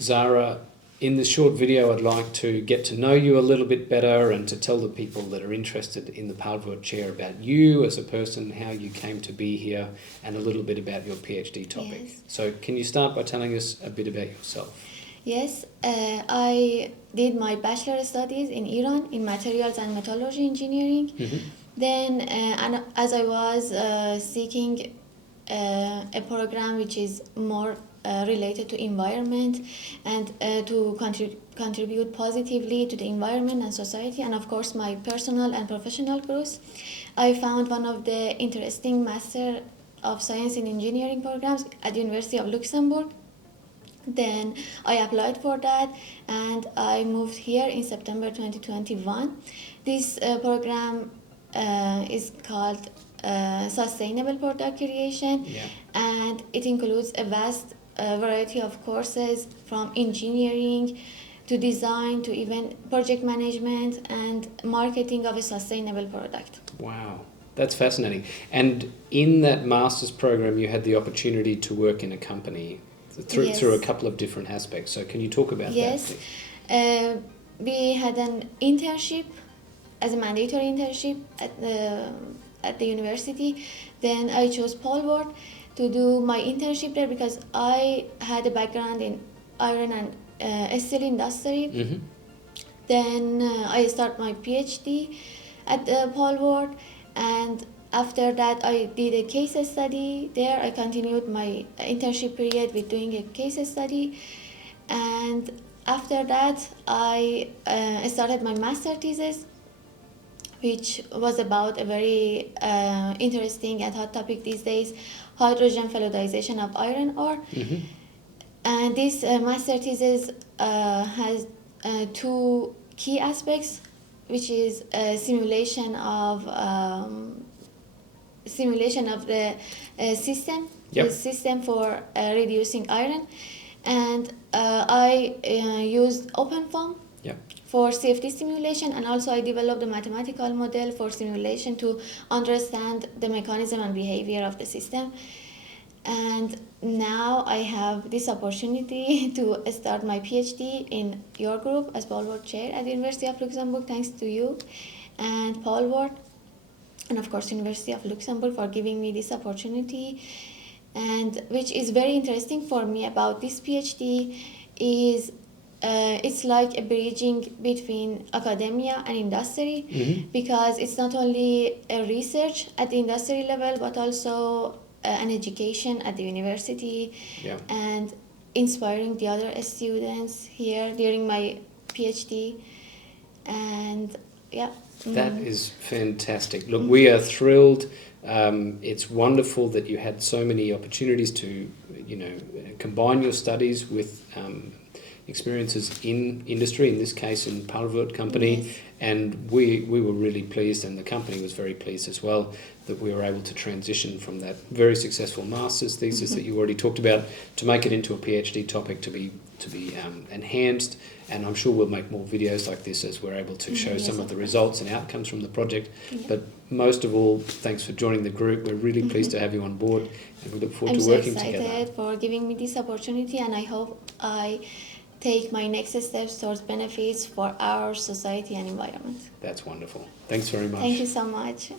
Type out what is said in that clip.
Zahra, in this short video, I'd like to get to know you a little bit better and to tell the people that are interested in the Paul Wurth Chair about you as a person, how you came to be here, and a little bit about your PhD topic. Yes. So can you start by telling us a bit about yourself? Yes, I did my bachelor studies in Iran in materials and metallurgy engineering. Then, and as I was seeking a program which is more related to environment and to contribute positively to the environment and society, and of course my personal and professional growth, I found one of the interesting Master of Science in Engineering programs at the University of Luxembourg. Then I applied for that and I moved here in September 2021. This program is called Sustainable Product Creation, and it includes a vast variety of courses from engineering to design to even project management and marketing of a sustainable product. Wow, that's fascinating. And in that master's program, you had the opportunity to work in a company through a couple of different aspects. So can you talk about that, please? We had an internship as a mandatory internship at the university. Then I chose Paul Wurth to do my internship there because I had a background in iron and steel industry. Then I started my PhD at Paul Wurth, and after that I did a case study there. I continued my internship period with doing a case study, and after that I started my master thesis, which was about a very interesting and hot topic these days, hydrogen fluidization of iron ore. And this master thesis has two key aspects, which is simulation of the system, the system for reducing iron, and I used OpenFOAM for safety simulation, and also I developed a mathematical model for simulation to understand the mechanism and behavior of the system. And now I have this opportunity to start my PhD in your group as Paul Wurth Chair at the University of Luxembourg, thanks to you and Paul Wurth, and of course University of Luxembourg for giving me this opportunity. And which is very interesting for me about this PhD is it's like a bridging between academia and industry, because it's not only a research at the industry level but also an education at the university, and inspiring the other students here during my PhD. And that is fantastic. Look, we are thrilled. It's wonderful that you had so many opportunities to, combine your studies with experiences in industry, in this case in Paul Wurth company, and we were really pleased, and the company was very pleased as well, that we were able to transition from that very successful master's thesis that you already talked about to make it into a PhD topic to be enhanced. And I'm sure we'll make more videos like this as we're able to show some of the results and outcomes from the project. But most of all, thanks for joining the group. We're really pleased to have you on board, and we look forward to working together. I'm so excited for giving me this opportunity, and I hope I take my next steps towards benefits for our society and environment. That's wonderful. Thanks very much. Thank you so much.